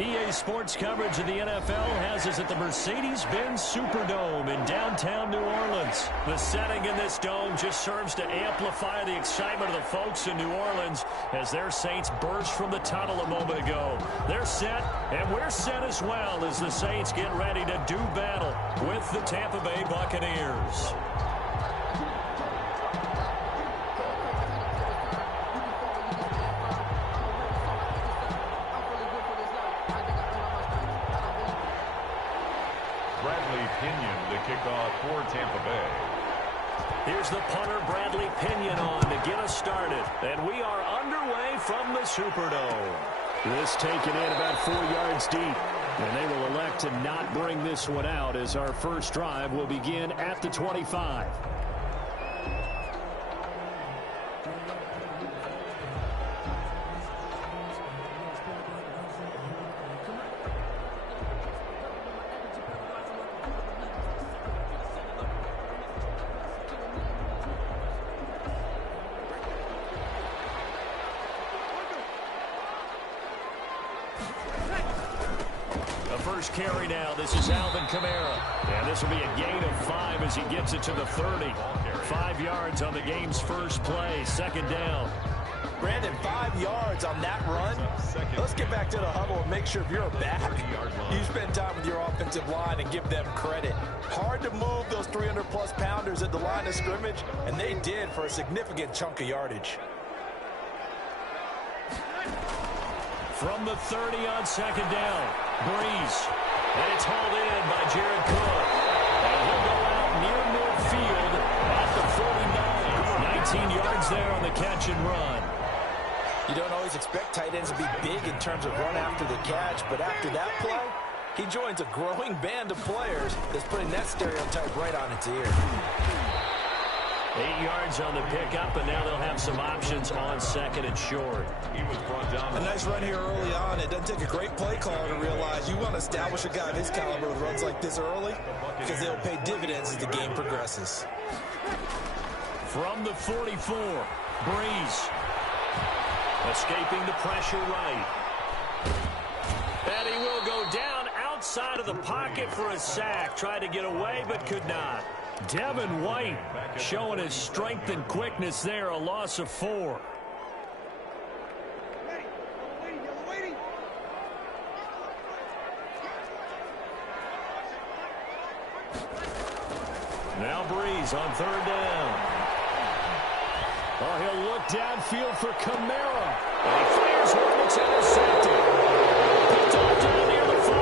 EA Sports coverage of the NFL has us at the Mercedes-Benz Superdome in downtown New Orleans. The setting in this dome just serves to amplify the excitement of the folks in New Orleans as their Saints burst from the tunnel a moment ago. They're set, and we're set as well as the Saints get ready to do battle with the Tampa Bay Buccaneers. Kickoff for Tampa Bay. Here's the punter, Bradley Pinion, on to get us started. And we are underway from the Superdome. This taken in about 4 yards deep. And they will elect to not bring this one out as our first drive will begin at the 25. First carry now. This is Alvin Kamara. And this will be a gain of 5 as he gets it to the 30. 5 yards on the game's first play. Second down. Brandon, 5 yards on that run. Let's get back to the huddle and make sure if you're a back, you spend time with your offensive line and give them credit. Hard to move those 300-plus pounders at the line of scrimmage, and they did for a significant chunk of yardage. From the 30 on second down, Breeze. And it's hauled in by Jared Cook. And he'll go out near midfield at the 49. 19 yards there on the catch and run. You don't always expect tight ends to be big in terms of run after the catch, but after that play, he joins a growing band of players that's putting that stereotype right on its ear. 8 yards on the pickup, and now they'll have some options on second and short. He was brought down. A nice run here early on. It doesn't take a great play caller to realize you want to establish a guy of his caliber with runs like this early because they'll pay dividends as the game progresses. From the 44, Breeze. Escaping the pressure right. And he will go down outside of the pocket for a sack. Tried to get away, but could not. Devin White showing his strength and quickness there, a loss of 4. Now Breeze on third down. Oh, he'll look downfield for Kamara. And he fires one that's intercepted. Picked off down near the 5.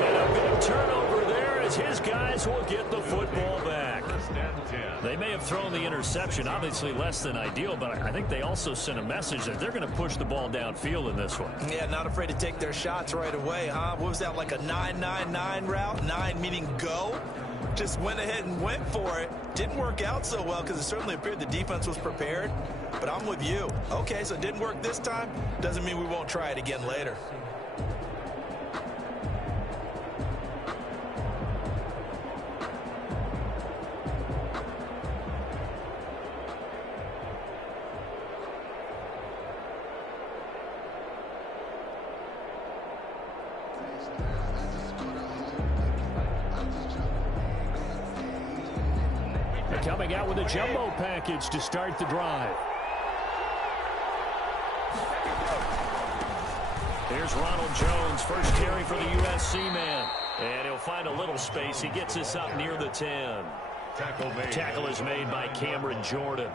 And a big turnover there as his guys will get the football back. They may have thrown the interception, obviously less than ideal, but I think they also sent a message that they're going to push the ball downfield in this one. Yeah, not afraid to take their shots right away, huh? What was that, like a 9-9-9 route? 9 meaning go? Just went ahead and went for it. Didn't work out so well because it certainly appeared the defense was prepared. But I'm with you. Okay, so it didn't work this time. Doesn't mean we won't try it again later. Coming out with a jumbo package to start the drive. Here's Ronald Jones, first carry for the USC man. And he'll find a little space. He gets us up near the 10. Tackle is made by Cameron Jordan.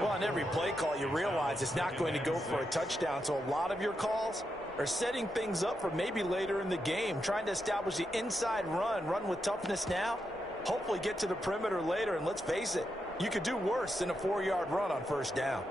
Well, on every play call, you realize it's not going to go for a touchdown. So a lot of your calls are setting things up for maybe later in the game, trying to establish the inside run with toughness now. Hopefully get to the perimeter later, and let's face it, you could do worse than a 4-yard run on first down.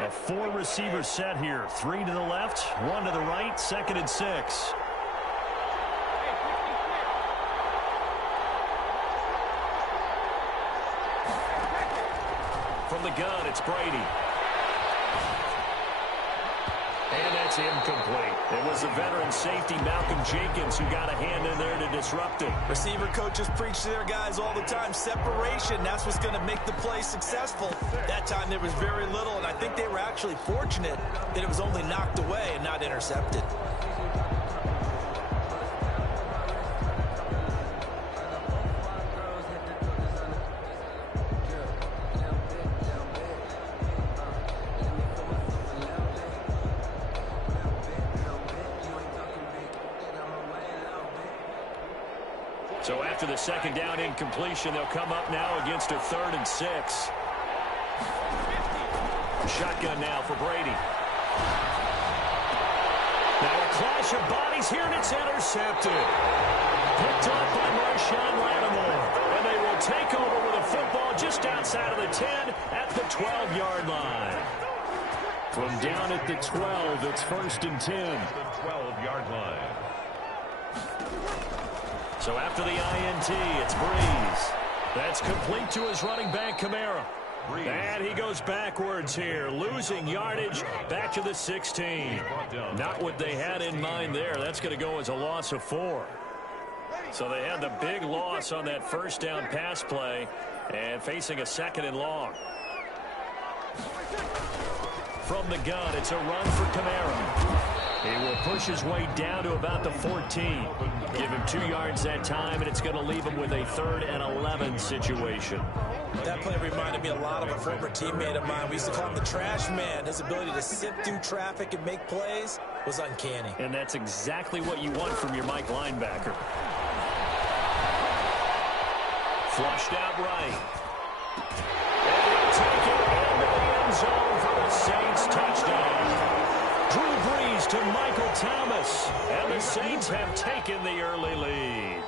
A 4-receiver set here. 3 to the left, 1 to the right, 2nd and 6. From the gun, it's Brady. And that's incomplete. It was the veteran safety, Malcolm Jenkins, who got a hand in there to disrupt it. Receiver coaches preach to their guys all the time. Separation, that's what's going to make the play successful. That time there was very little, and I think they were actually fortunate that it was only knocked away and not intercepted. So after the second down incompletion, they'll come up now against a 3rd and 6. Shotgun now for Brady. Now a clash of bodies here, and it's intercepted. Picked up by Marshawn Lattimore. And they will take over with a football just outside of the 10 at the 12-yard line. From down at the 12, it's 1st and 10. The 12-yard line. So after the INT, it's Breeze. That's complete to his running back, Kamara. And he goes backwards here, losing yardage back to the 16. Not what they had in mind there. That's going to go as a loss of 4. So they had the big loss on that first down pass play and facing a 2nd and long. From the gun, it's a run for Kamara. He will push his way down to about the 14. Give him 2 yards that time, and it's going to leave him with a 3rd and 11 situation. That play reminded me a lot of a former teammate of mine. We used to call him the trash man. His ability to sift through traffic and make plays was uncanny. And that's exactly what you want from your Mike linebacker. Flushed out right. And he'll take it into the end zone for the Saints touchdown. Drew Brees to Michael Thomas. And the Saints have taken the early lead.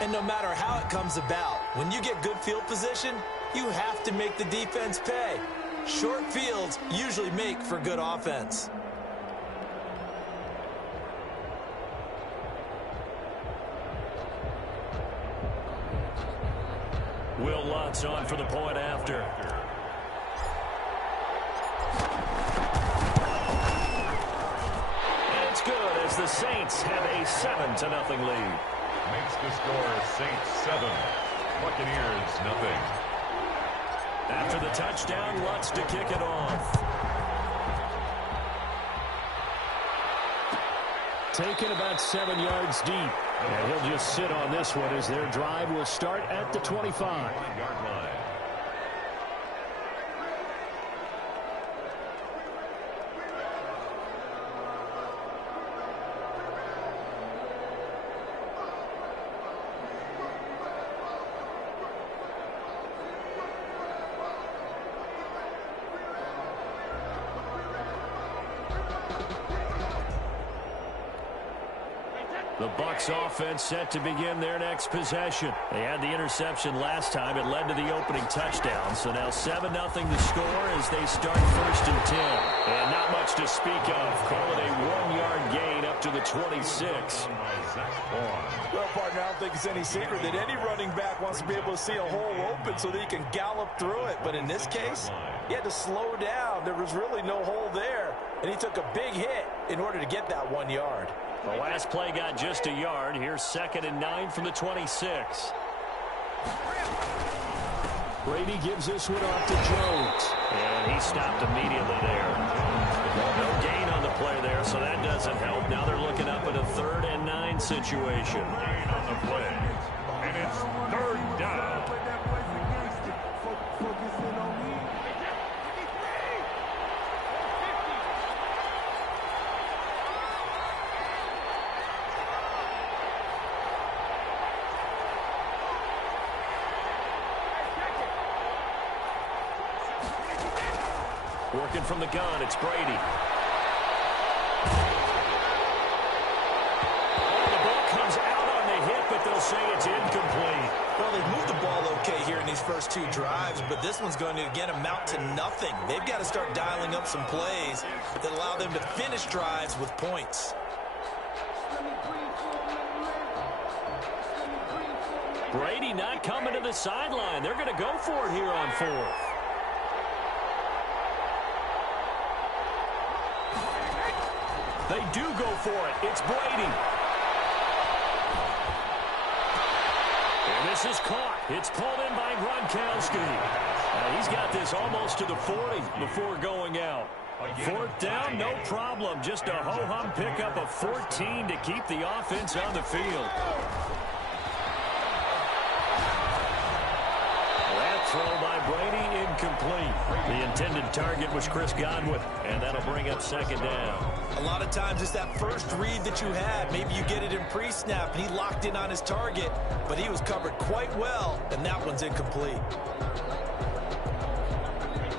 And no matter how it comes about, when you get good field position, you have to make the defense pay. Short fields usually make for good offense. Will Lutz on for the point after. And it's good as the Saints have a 7-0 lead. Makes the score Saints 7, Buccaneers nothing. After the touchdown, Lutz to kick it off. Taken about 7 yards deep. And he'll just sit on this one as their drive will start at the 25. Yard line. The Bucs offense set to begin their next possession. They had the interception last time. It led to the opening touchdown. So now 7-0 the score as they start 1st and 10. And not much to speak of. Call it a 1-yard gain up to the 26. Well, partner, I don't think it's any secret that any running back wants to be able to see a hole open so that he can gallop through it. But in this case, he had to slow down. There was really no hole there. And he took a big hit in order to get that 1 yard. The last play got just a yard. Here's 2nd and 9 from the 26. Brady gives this one off to Jones. And he stopped immediately there. No gain on the play there, so that doesn't help. Now they're looking up at a 3rd and 9 situation. Gain on the play. And it's 3rd down. Working from the gun, it's Brady. Oh, the ball comes out on the hit, but they'll say it's incomplete. Well, they've moved the ball okay here in these first 2 drives, but this one's going to, again, amount to nothing. They've got to start dialing up some plays that allow them to finish drives with points. Brady not coming to the sideline. They're going to go for it here on 4th. They do go for it. It's Brady. And this is caught. It's pulled in by Gronkowski. He's got this almost to the 40 before going out. Fourth down, no problem. Just a ho-hum pickup of 14 to keep the offense on the field. That throw by Brady, incomplete. The intended target was Chris Godwin, and that'll bring up second down. A lot of times it's that first read that you had. Maybe you get it in pre-snap, and he locked in on his target, but he was covered quite well, and that one's incomplete.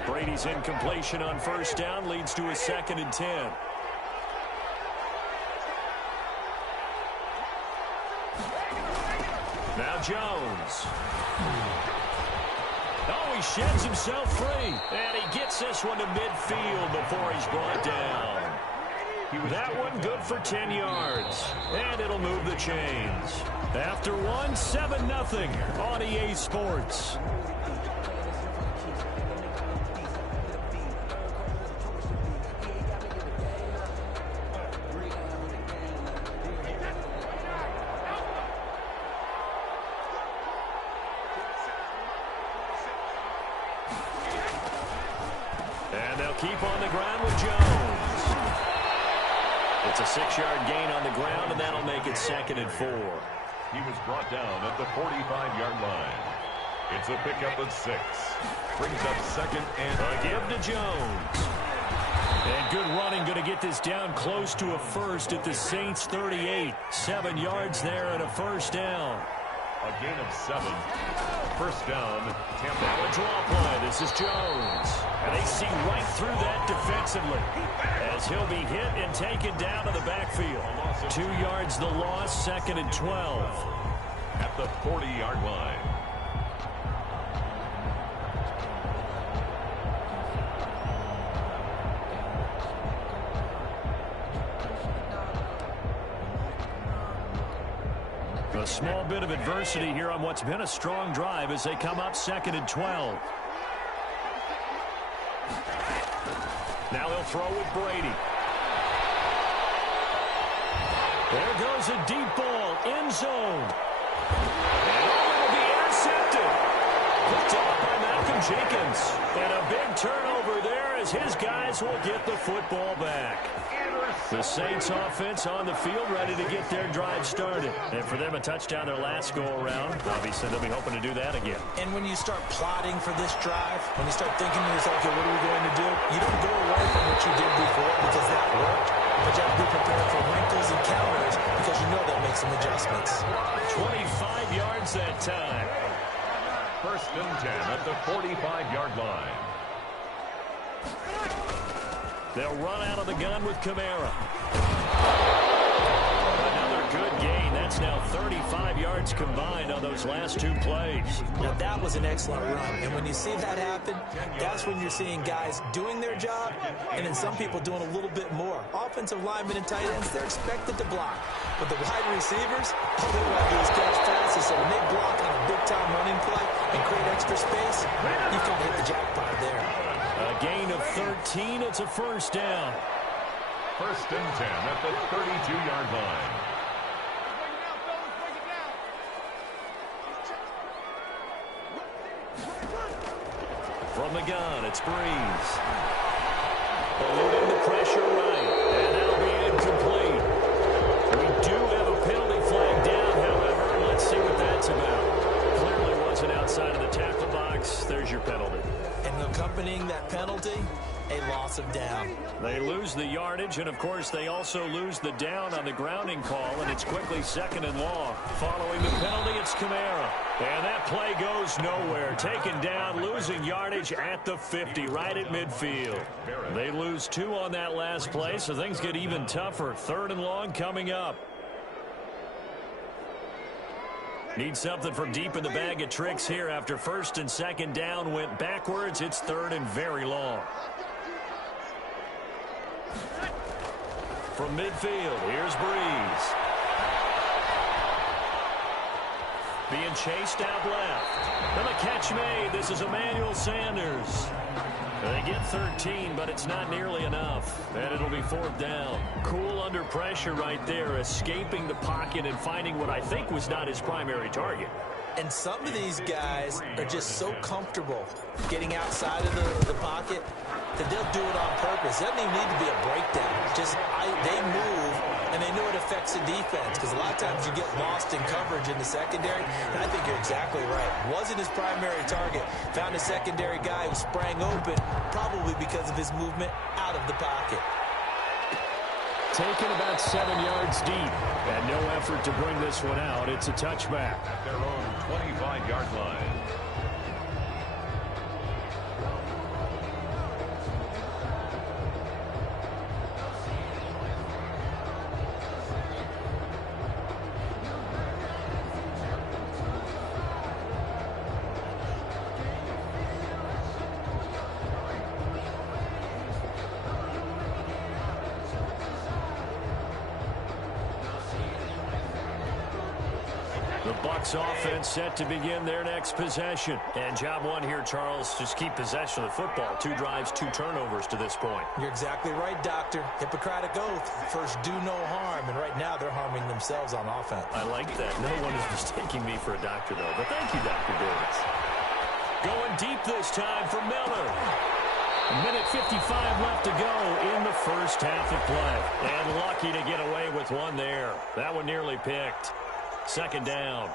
Brady's incompletion on first down leads to a 2nd and 10. Now Jones. Oh, he sheds himself free. And he gets this one to midfield before he's brought down. That one good for 10 yards. And it'll move the chains. After one, 7-0 on EA Sports. And they'll keep on the ground with Jones. It's a 6-yard gain on the ground, and that'll make it 2nd and 4. He was brought down at the 45-yard line. It's a pickup of 6. Brings up 2nd and a give to Jones. And good running, going to get this down close to a first at the Saints 38. 7 yards there and a first down. A gain of 7. First down, Tampa. Now a draw play. This is Jones. And they see right through that defensively as he'll be hit and taken down to the backfield. 2 yards the loss, 2nd and 12. At the 40-yard line. A small bit of adversity here on what's been a strong drive as they come up 2nd and 12. Now they'll throw with Brady. There goes a deep ball, end zone. And it will be intercepted. Picked off by Malcolm Jenkins. And a big turnover there as his guys will get the football back. The Saints offense on the field ready to get their drive started. And for them, a touchdown their last go-around. Obviously, they'll be hoping to do that again. And when you start plotting for this drive, when you start thinking to yourself, okay, what are we going to do? You don't go away from what you did before because that worked. But you have to be prepared for wrinkles and counters because you know they'll make some adjustments. 25 yards that time. First and 10 at the 45-yard line. They'll run out of the gun with Kamara. Another good gain. That's now 35 yards combined on those last 2 plays. Now, that was an excellent run. And when you see that happen, that's when you're seeing guys doing their job and then some people doing a little bit more. Offensive linemen and tight ends, they're expected to block. But the wide receivers, all they want to do is catch passes. So when they block on a big-time running play and create extra space, you kind of hit the jackpot there. A gain of 13. It's a first down. First and 10 at the 32-yard line. From the gun, it's Breeze. Eluding the pressure right. And that'll be incomplete. We do have a penalty flag down, however. Let's see what that's about. Clearly wasn't outside of the tackle box. There's your penalty. And accompanying that penalty, a loss of down. They lose the yardage, and of course they also lose the down on the grounding call, and it's quickly 2nd and long. Following the penalty, it's Kamara. And that play goes nowhere. Taken down, losing yardage at the 50, right at midfield. They lose 2 on that last play, so things get even tougher. 3rd and long coming up. Need something from deep in the bag of tricks here after 1st and 2nd down went backwards. It's 3rd and very long. From midfield, here's Breeze. Being chased out left. And the catch made. This is Emmanuel Sanders. They get 13, but it's not nearly enough. And it'll be 4th down. Cool under pressure right there, escaping the pocket and finding what I think was not his primary target. And some of these guys are just so comfortable getting outside of the pocket that they'll do it on purpose. It doesn't even need to be a breakdown. They move, and they know it affects the defense, because a lot of times you get lost in coverage in the secondary. And I think you're exactly right. Wasn't his primary target. Found a secondary guy who sprang open, probably because of his movement out of the pocket. Taken about 7 yards deep, and no effort to bring this one out. It's a touchback. At their own 25-yard line. Bucs offense set to begin their next possession. And job one here, Charles, just keep possession of the football. 2 drives, 2 turnovers to this point. You're exactly right, Doctor. Hippocratic oath. First, do no harm. And right now, they're harming themselves on offense. I like that. No one is mistaking me for a doctor, though. But thank you, Dr. Davis. Going deep this time for Miller. 1:55 left to go in the first half of play. And lucky to get away with one there. That one nearly picked. 2nd down.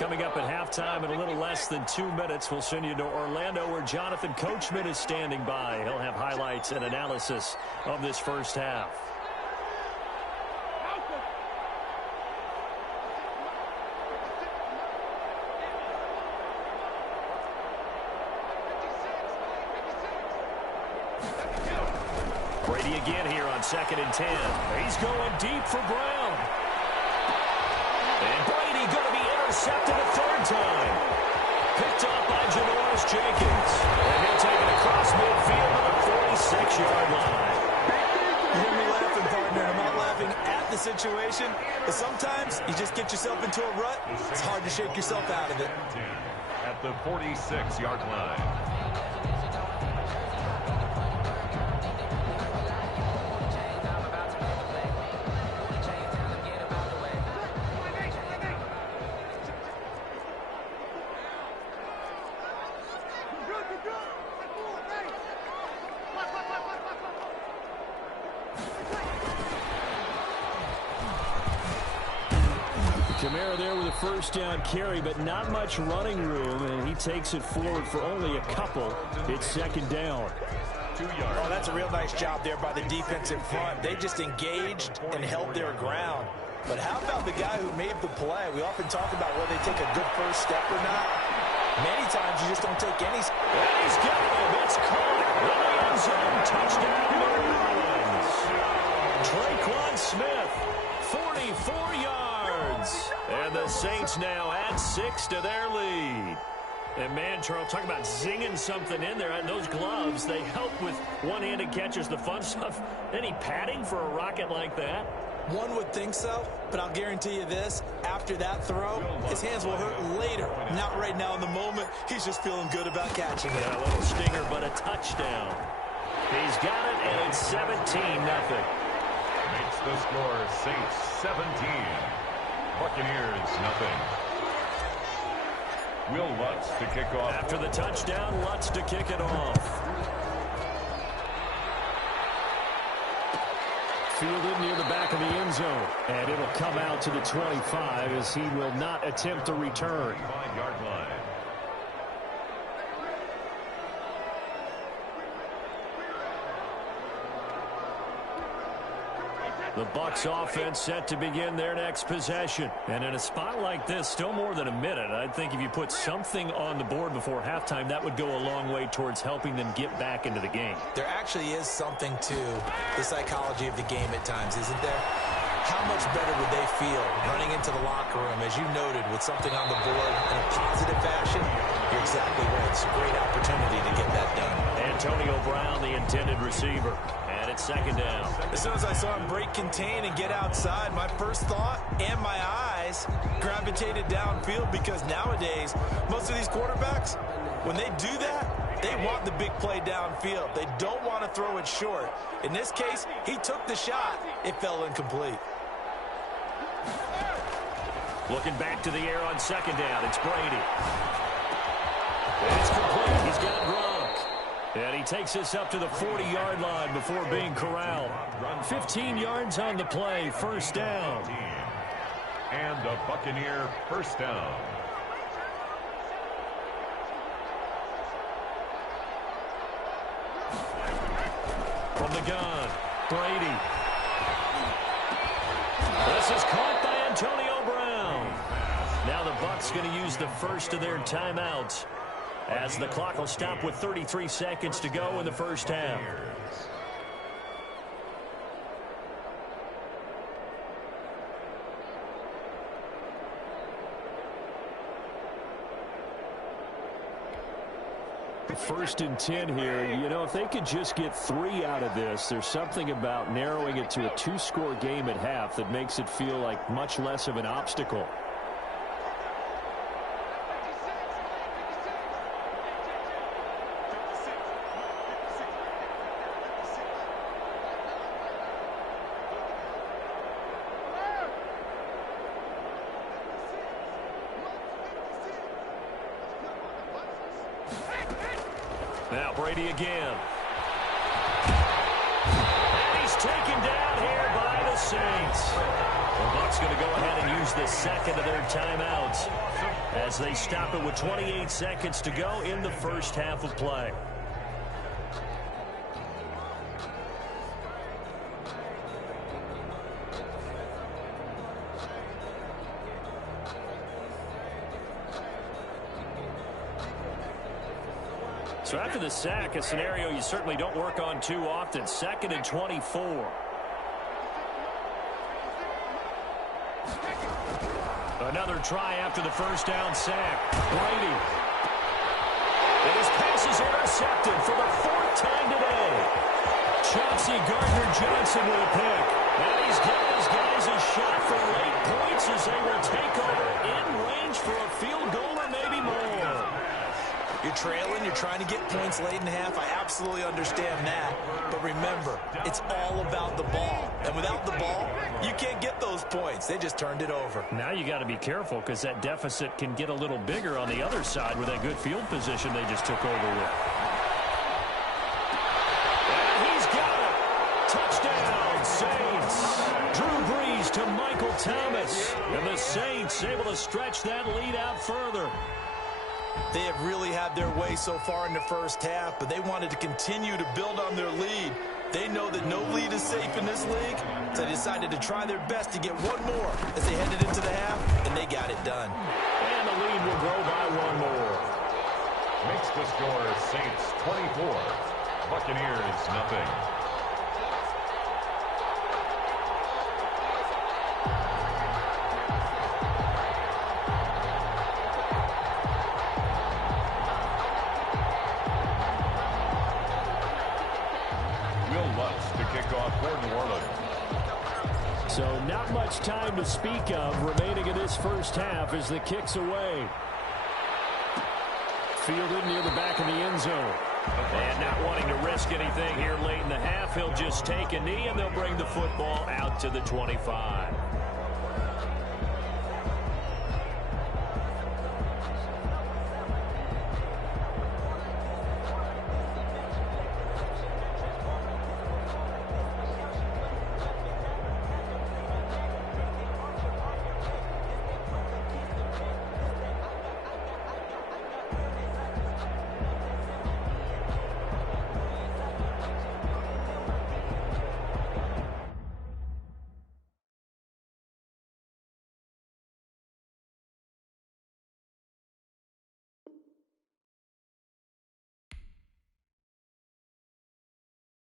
Coming up at halftime in a little less than 2 minutes, we'll send you to Orlando where Jonathan Coachman is standing by. He'll have highlights and analysis of this first half. Brady again here on 2nd and 10. He's going deep for Brown. And Brady going to be intercepted a 3rd time. Picked up by Janoris Jenkins. And he'll take it across midfield to the 46-yard line. You hear me laughing, partner. I'm not laughing at the situation, but sometimes you just get yourself into a rut. It's hard to shake yourself out of it. At the 46-yard line. Kamara there with a 1st down carry, but not much running room, and he takes it forward for only a couple. It's 2nd down. 2 yards. Oh, that's a real nice job there by the defense in front. They just engaged and held their ground. But how about the guy who made the play? We often talk about whether they take a good first step or not. Many times you just don't take any. And he's got him. It's caught in the end zone. Touchdown, New Orleans. Traquan Smith, 44 yards. And the Saints now add 6 to their lead. And, man, Charles, talk about zinging something in there. And those gloves, they help with one-handed catches, the fun stuff. Any padding for a rocket like that? One would think so, but I'll guarantee you this. After that throw, his hands will hurt later. Not right now in the moment. He's just feeling good about catching it. Yeah, a little stinger, but a touchdown. He's got it, and it's 17-0. Makes the score Saints 17. Buccaneers nothing. Will Lutz to kick off. After the touchdown, Lutz to kick it off. Fielded near the back of the end zone. And it'll come out to the 25 as he will not attempt to return. 5-yard line. The Bucs offense set to begin their next possession. And in a spot like this, still more than a minute, I think if you put something on the board before halftime, that would go a long way towards helping them get back into the game. There actually is something to the psychology of the game at times, isn't there? How much better would they feel running into the locker room, as you noted, with something on the board in a positive fashion? You're exactly right. It's a great opportunity Antonio Brown, the intended receiver. And it's second down. As soon as I saw him break contain and get outside, my first thought and my eyes gravitated downfield, because nowadays, most of these quarterbacks, when they do that, they want the big play downfield. They don't want to throw it short. In this case, he took the shot. It fell incomplete. Looking back to the air on second down. It's Brady. It's complete. He's got Gronk. And he takes us up to the 40-yard line before being corralled. 15 yards on the play. First down. And a Buccaneer first down. From the gun, Brady. This is caught by Antonio Brown. Now the Bucs going to use the first of their timeouts, as the clock will stop with 33 seconds to go in the first half. First and 10 here. You know, if they could just get 3 out of this, there's something about narrowing it to a 2-score game at half that makes it feel like much less of an obstacle. Now Brady again. And he's taken down here by the Saints. The Bucs going to go ahead and use the second of their timeouts as they stop it with 28 seconds to go in the first half of play. So after the sack, a scenario you certainly don't work on too often. 2nd and 24. Another try after the first down sack. Brady. And his pass is intercepted for the 4th time today. Chauncey Gardner-Johnson with a pick. And he's giving his guys a shot for late points as they will take over in range for a field goal or maybe more. You're trailing, you're trying to get points late in the half. I absolutely understand that. But remember, it's all about the ball. And without the ball, you can't get those points. They just turned it over. Now you got to be careful, because that deficit can get a little bigger on the other side with that good field position they just took over with. And he's got it. Touchdown, Saints. Drew Brees to Michael Thomas. And the Saints able to stretch that lead out further. They have really had their way so far in the first half, but they wanted to continue to build on their lead. They know that no lead is safe in this league, so they decided to try their best to get one more as they headed into the half, and they got it done. And the lead will grow by one more. Makes the score Saints 24, Buccaneers nothing. So not much time to speak of remaining in this first half as the kick's away. Fielded near the back of the end zone. And not wanting to risk anything here late in the half, he'll just take a knee and they'll bring the football out to the 25.